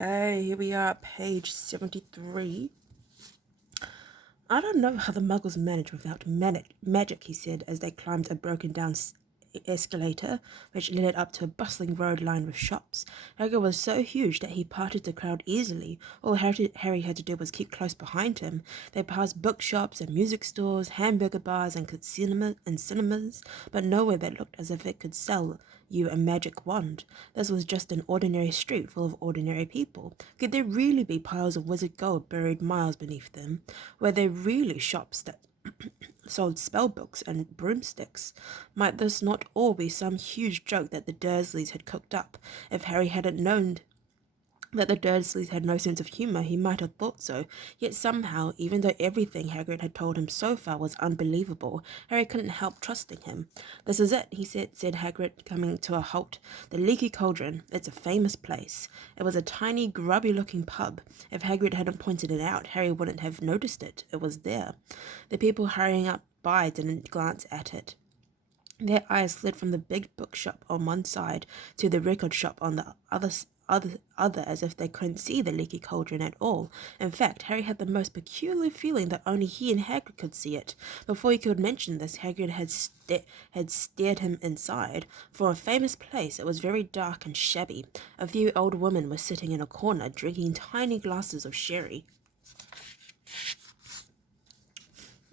Hey, here we are, page 73. I don't know how the muggles manage without magic, he said as they climbed a broken down escalator which led up to a bustling road lined with shops. Hagrid was so huge that he parted the crowd easily. All Harry had to do was keep close behind him. They passed bookshops and music stores, hamburger bars and cinemas, but nowhere that looked as if it could sell you a magic wand. This was just an ordinary street full of ordinary people. Could there really be piles of wizard gold buried miles beneath them? Were there really shops that sold spellbooks and broomsticks? Might this not all be some huge joke that the Dursleys had cooked up? If Harry hadn't known that the Dursleys had no sense of humour, he might have thought so. Yet somehow, even though everything Hagrid had told him so far was unbelievable, Harry couldn't help trusting him. "This is it," he said Hagrid, coming to a halt. "The Leaky Cauldron. It's a famous place." It was a tiny, grubby-looking pub. If Hagrid hadn't pointed it out, Harry wouldn't have noticed it. It was there. The people hurrying up by didn't glance at it. Their eyes slid from the big bookshop on one side to the record shop on the other, as if they couldn't see the leaky cauldron at all. In fact, Harry had the most peculiar feeling that only he and Hagrid could see it. Before he could mention this, Hagrid had steered him inside. For a famous place, it was very dark and shabby. A few old women were sitting in a corner, drinking tiny glasses of sherry.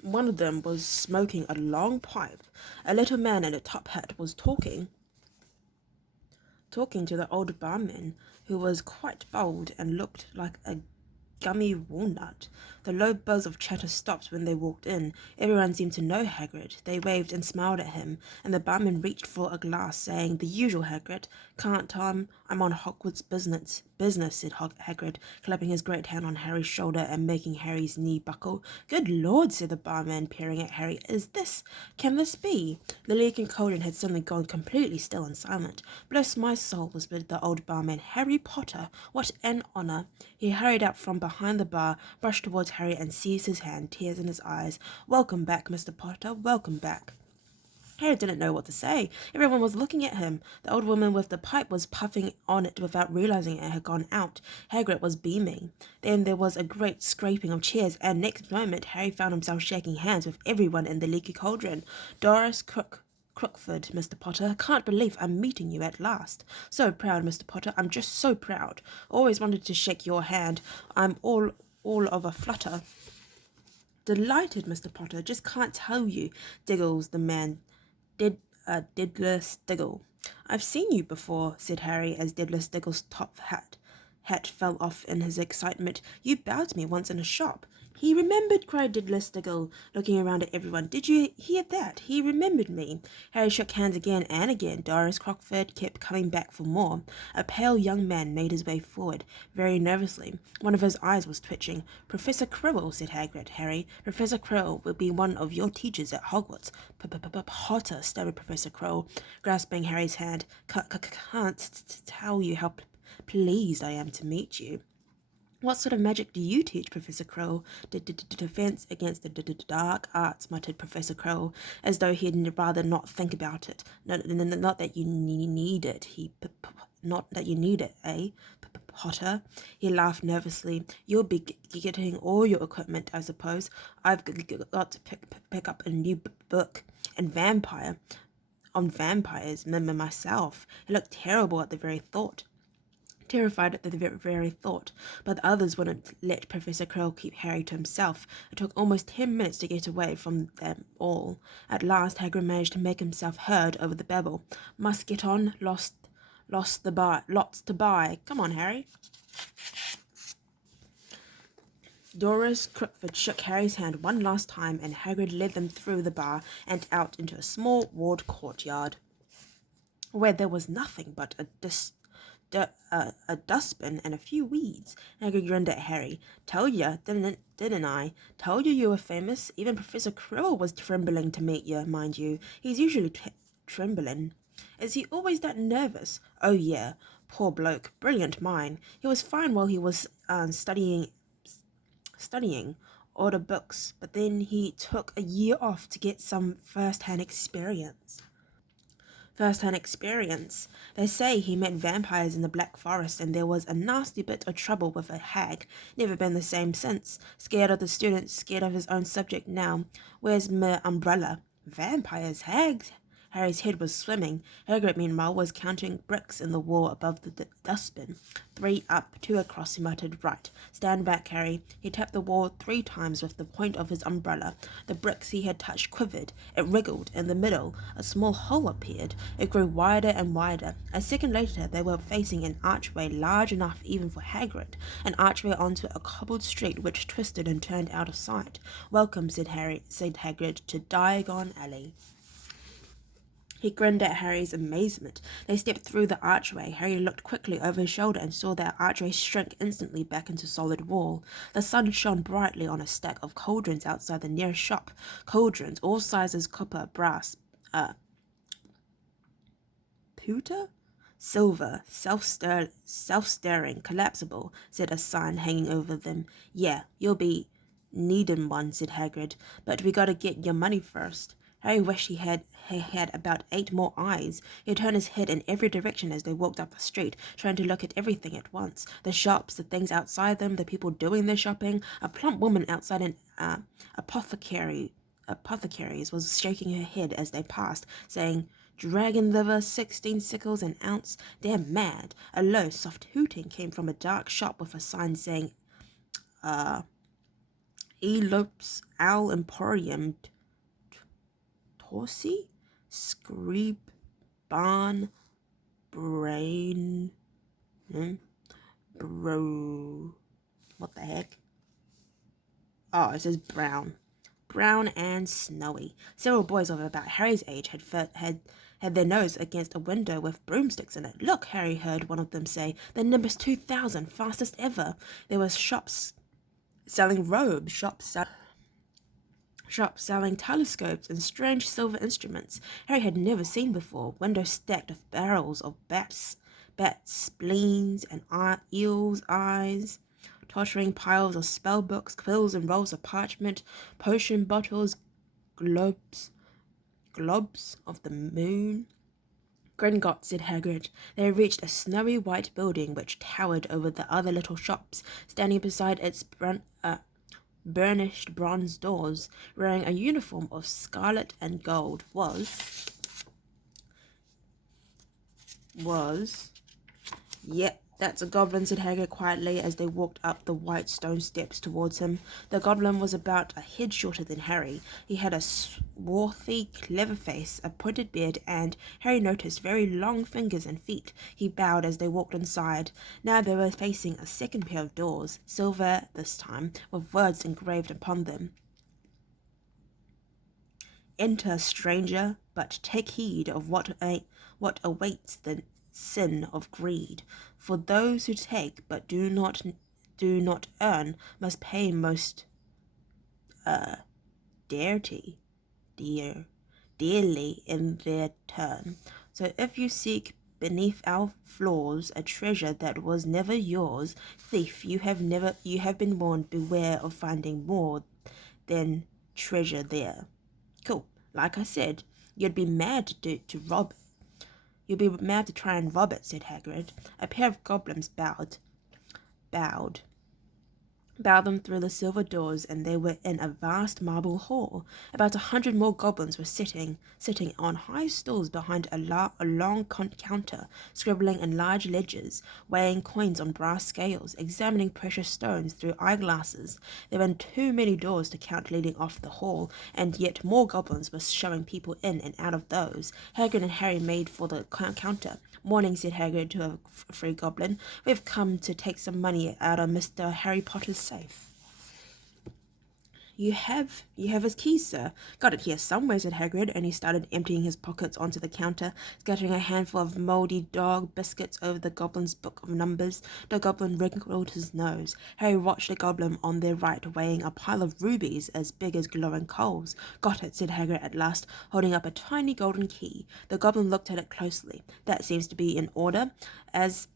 One of them was smoking a long pipe. A little man in a top hat was talking to the old barman, who was quite bald and looked like a gummy walnut. The low buzz of chatter stopped when they walked in. Everyone seemed to know Hagrid. They waved and smiled at him, and the barman reached for a glass, saying, "The usual, Hagrid." "Can't, Tom. I'm on Hogwarts business," said Hagrid, clapping his great hand on Harry's shoulder and making Harry's knee buckle. "Good Lord," said the barman, peering at Harry. Can this be?" The leaking cauldron had suddenly gone completely still and silent. "Bless my soul," whispered the old barman. "Harry Potter! What an honour!" He hurried out from behind the bar, brushed towards Harry and seized his hand, tears in his eyes. "Welcome back, Mr. Potter, welcome back." Harry didn't know what to say. Everyone was looking at him. The old woman with the pipe was puffing on it without realizing it had gone out. Hagrid was beaming. Then there was a great scraping of chairs, and next moment Harry found himself shaking hands with everyone in the leaky cauldron. "Doris Crookford, Mr. Potter. Can't believe I'm meeting you at last. So proud, Mr. Potter. I'm just so proud. Always wanted to shake your hand. I'm all of a flutter." "Delighted, Mr. Potter. Just can't tell you," Diggles the man Diddless Diggle. "I've seen you before," said Harry, as Diddless Diggle's top hat fell off in his excitement. "You bowed to me once in a shop." "He remembered," cried Diddless Diggle, looking around at everyone. "Did you hear that? He remembered me." Harry shook hands again and again. Doris Crockford kept coming back for more. A pale young man made his way forward, very nervously. One of his eyes was twitching. "Professor Quirrell," said Harry. "Professor Quirrell will be one of your teachers at Hogwarts." "Potter," stammered Professor Quirrell, grasping Harry's hand. "Can't tell you how pleased I am to meet you." "What sort of magic do you teach, Professor Quirrell?" "Defense against the dark arts," muttered Professor Quirrell, as though he'd rather not think about it. Not that you need it, not that you need it, eh, Potter?" He laughed nervously. "You'll be getting all your equipment, I suppose. I've got to pick up a new book and vampires myself." It looked terrible at the very thought. Terrified at the very thought, but the others wouldn't let Professor Quirrell keep Harry to himself. It took almost 10 minutes to get away from them all. At last, Hagrid managed to make himself heard over the babble. "Must get on. Lots to buy. Come on, Harry." Doris Crookford shook Harry's hand one last time, and Hagrid led them through the bar and out into a small walled courtyard, where there was nothing but a dustbin and a few weeds. Hagrid grinned at Harry. "Told ya, didn't I? Told you were famous. Even Professor Quirrell was trembling to meet you, mind you. He's usually trembling." "Is he always that nervous?" "Oh, yeah. Poor bloke. Brilliant mind. He was fine while he was studying all the books, but then he took a year off to get some first-hand experience." first-hand experience. They say he met vampires in the Black Forest and there was a nasty bit of trouble with a hag. Never been the same since. Scared of the students, scared of his own subject now. Where's my umbrella? Vampires, hags? Harry's head was swimming. Hagrid, meanwhile, was counting bricks in the wall above the dustbin. 3 up, 2 across, he muttered. Right. Stand back, Harry. He tapped the wall 3 times with the point of his umbrella. The bricks he had touched quivered. It wriggled. In the middle, a small hole appeared. It grew wider and wider. A second later, they were facing an archway large enough even for Hagrid, an archway onto a cobbled street which twisted and turned out of sight. Welcome, said Hagrid, to Diagon Alley. He grinned at Harry's amazement. They stepped through the archway. Harry looked quickly over his shoulder and saw that archway shrink instantly back into solid wall. The sun shone brightly on a stack of cauldrons outside the nearest shop. Cauldrons, all sizes, copper, brass, pewter? Silver, self-stirring, collapsible, said a sign hanging over them. Yeah, you'll be needin' one, said Hagrid, but we gotta get your money first. Harry wished he had about 8 more eyes. He turned his head in every direction as they walked up the street, trying to look at everything at once. The shops, the things outside them, the people doing their shopping. A plump woman outside an apothecary's was shaking her head as they passed, saying, Dragon liver, 16 sickles an ounce. They're mad. A low, soft hooting came from a dark shop with a sign saying, Elopes Al Emporium Torsi? Screep Barn Brain Bro. What the heck? Oh, it says brown. Brown and snowy. Several boys of about Harry's age had their nose against a window with broomsticks in it. Look, Harry heard one of them say, the Nimbus 2000, fastest ever. There were shops selling robes, shops selling telescopes and strange silver instruments Harry had never seen before, windows stacked with barrels of bats' spleens and eels' eyes, tottering piles of spell books, quills and rolls of parchment, potion bottles, globes of the moon. Gringotts, said Hagrid. They reached a snowy white building which towered over the other little shops. Standing beside its burnished bronze doors, wearing a uniform of scarlet and gold, was Yep, that's a goblin, said Hagrid quietly as they walked up the white stone steps towards him. The goblin was about a head shorter than Harry. He had a swarthy, clever face, a pointed beard, and, Harry noticed, very long fingers and feet. He bowed as they walked inside. Now they were facing a second pair of doors, silver this time, with words engraved upon them. Enter, stranger, but take heed of what awaits the sin of greed. For those who take but do not earn must pay most dearly in their turn. So if you seek beneath our floors a treasure that was never yours, thief, you have been warned, beware of finding more than treasure there. Cool. Like I said, you'd be mad to rob it. You'd be mad to try and rob it, said Hagrid. A pair of goblins bowed them through the silver doors, and they were in a vast marble hall. About 100 more goblins were sitting on high stools behind a long counter, scribbling in large ledgers, weighing coins on brass scales, examining precious stones through eyeglasses. There were too many doors to count leading off the hall, and yet more goblins were showing people in and out of those. Hagrid and Harry made for the counter. Morning, said Hagrid to a free goblin. We've come to take some money out of Mr. Harry Potter's safe. You have his keys, sir. Got it here somewhere, said Hagrid, and he started emptying his pockets onto the counter, scattering a handful of mouldy dog biscuits over the goblin's book of numbers. The goblin wrinkled his nose. Harry watched the goblin on their right, weighing a pile of rubies as big as glowing coals. Got it, said Hagrid at last, holding up a tiny golden key. The goblin looked at it closely. That seems to be in order, as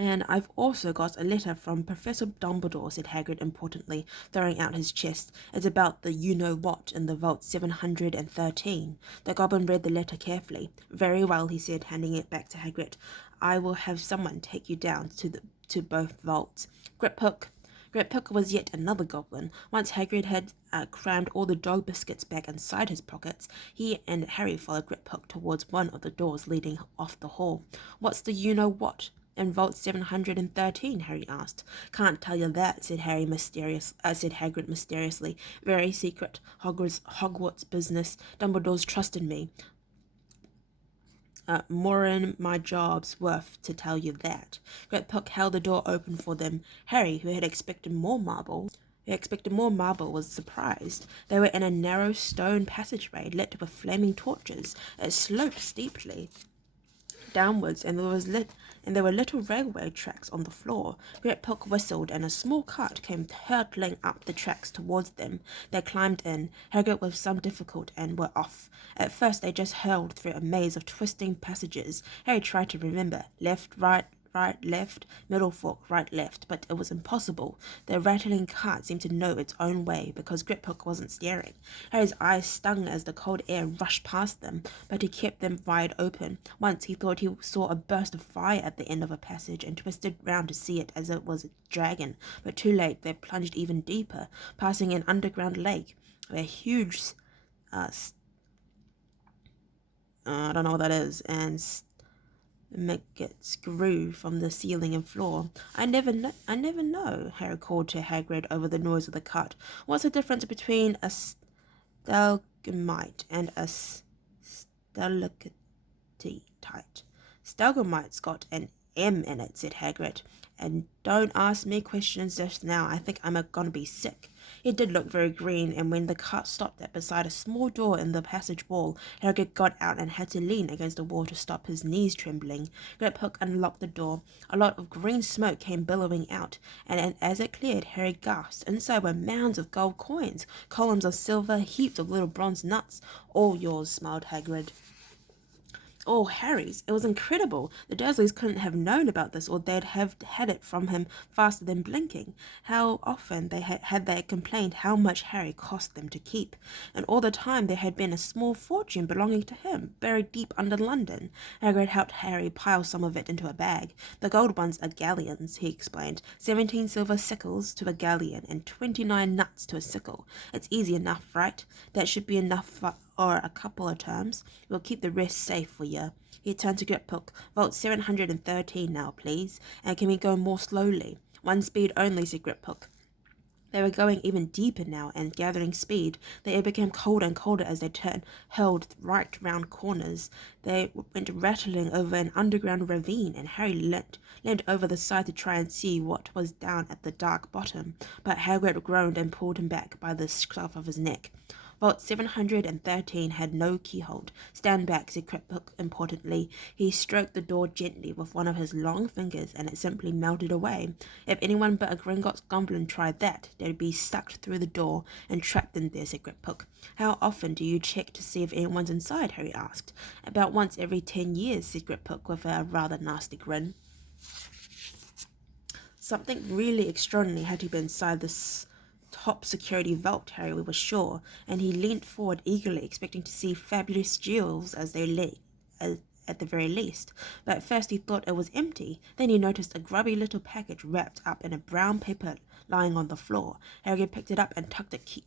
And I've also got a letter from Professor Dumbledore, said Hagrid importantly, throwing out his chest. It's about the you-know-what in the vault 713. The goblin read the letter carefully. Very well, he said, handing it back to Hagrid. I will have someone take you down to both vaults. Griphook. Griphook was yet another goblin. Once Hagrid had crammed all the dog biscuits back inside his pockets, he and Harry followed Griphook towards one of the doors leading off the hall. What's the you-know-what in Vault 713? Harry asked. Can't tell you that, said Hagrid mysteriously. Very secret. Hogwarts business. Dumbledore's trusted me. More'n my job's worth to tell you that. Griphook held the door open for them. Harry, who expected more marble, was surprised. They were in a narrow stone passageway lit with flaming torches. It sloped steeply downwards, and there were little railway tracks on the floor. Griphook whistled, and a small cart came hurtling up the tracks towards them. They climbed in, Hagrid with some difficulty, and were off. At first they just hurled through a maze of twisting passages. Harry tried to remember left, right, left, middle fork, right, left, but it was impossible. The rattling cart seemed to know its own way because Griphook wasn't steering. Harry's eyes stung as the cold air rushed past them, but he kept them wide open. Once he thought he saw a burst of fire at the end of a passage and twisted round to see it as it was a dragon, but too late they plunged even deeper, passing an underground lake, a huge I don't know what that is, and maggots grew from the ceiling and floor. I never know, Harry called to Hagrid over the noise of the cart. What's the difference between a stalagmite and a stalactite? Stalagmite's got an M in it, said Hagrid. And don't ask me questions just now. I think I'm gonna be sick. It did look very green, and when the cart stopped beside a small door in the passage wall, Hagrid got out and had to lean against the wall to stop his knees trembling. Griphook unlocked the door. A lot of green smoke came billowing out, and as it cleared, Harry gasped. Inside were mounds of gold coins, columns of silver, heaps of little bronze nuts. All yours, smiled Hagrid. All Harry's. It was incredible. The Dursleys couldn't have known about this, or they'd have had it from him faster than blinking. How often they complained how much Harry cost them to keep, and all the time there had been a small fortune belonging to him, buried deep under London. Hagrid helped Harry pile some of it into a bag. The gold ones are galleons, he explained. 17 silver sickles to a galleon, and 29 nuts to a sickle. It's easy enough, right? That should be enough for a couple of terms. We'll keep the rest safe for you. He turned to Griphook. Vault 713 now, please. And can we go more slowly? One speed only, said Griphook. They were going even deeper now and gathering speed. The air became colder and colder as they hurled right round corners. They went rattling over an underground ravine, and Harry leant over the side to try and see what was down at the dark bottom. But Hagrid groaned and pulled him back by the scruff of his neck. Vault 713 had no keyhole. Stand back, said Griphook importantly. He stroked the door gently with one of his long fingers, and it simply melted away. If anyone but a Gringotts goblin tried that, they'd be sucked through the door and trapped in there, said Griphook. How often do you check to see if anyone's inside? Harry asked. About once every 10 years, said Griphook with a rather nasty grin. Something really extraordinary had to be inside this top security vault, Harry was sure, and he leant forward eagerly, expecting to see fabulous jewels at the very least. But at first he thought it was empty. Then he noticed a grubby little package wrapped up in a brown paper lying on the floor. Harry picked it up and tucked it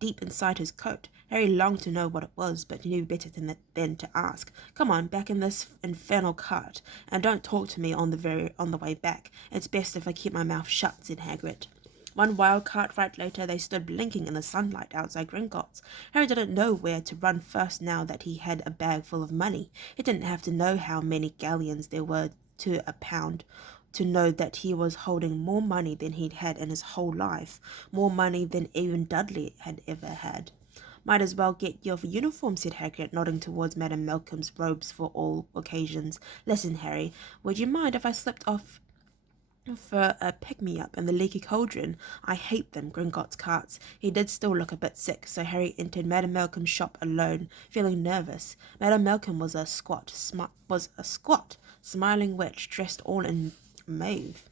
deep inside his coat. Harry longed to know what it was, but knew better than to ask. Come on, back in this infernal cart, and don't talk to me on the way back. It's best if I keep my mouth shut, said Hagrid. One wild cart ride later, they stood blinking in the sunlight outside Gringotts. Harry didn't know where to run first now that he had a bag full of money. He didn't have to know how many galleons there were to a pound to know that he was holding more money than he'd had in his whole life, more money than even Dudley had ever had. Might as well get your uniform, said Hagrid, nodding towards Madame Malcolm's robes for all occasions. Listen, Harry, would you mind if I slipped off for a pick-me-up in the leaky cauldron. I hate them, Gringotts carts. He did still look a bit sick, so Harry entered Madame Malcolm's shop alone, feeling nervous. Madame Malcolm was a squat, smiling witch dressed all in mauve.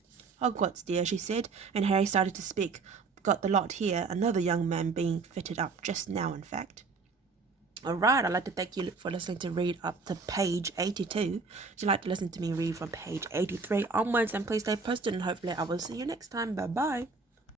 Hogwarts, dear, she said, and Harry started to speak. Got the lot here, another young man being fitted up just now, in fact. Alright, I'd like to thank you for listening to read up to page 82. If you'd like to listen to me read from page 83 onwards, then please stay posted and hopefully I will see you next time. Bye bye.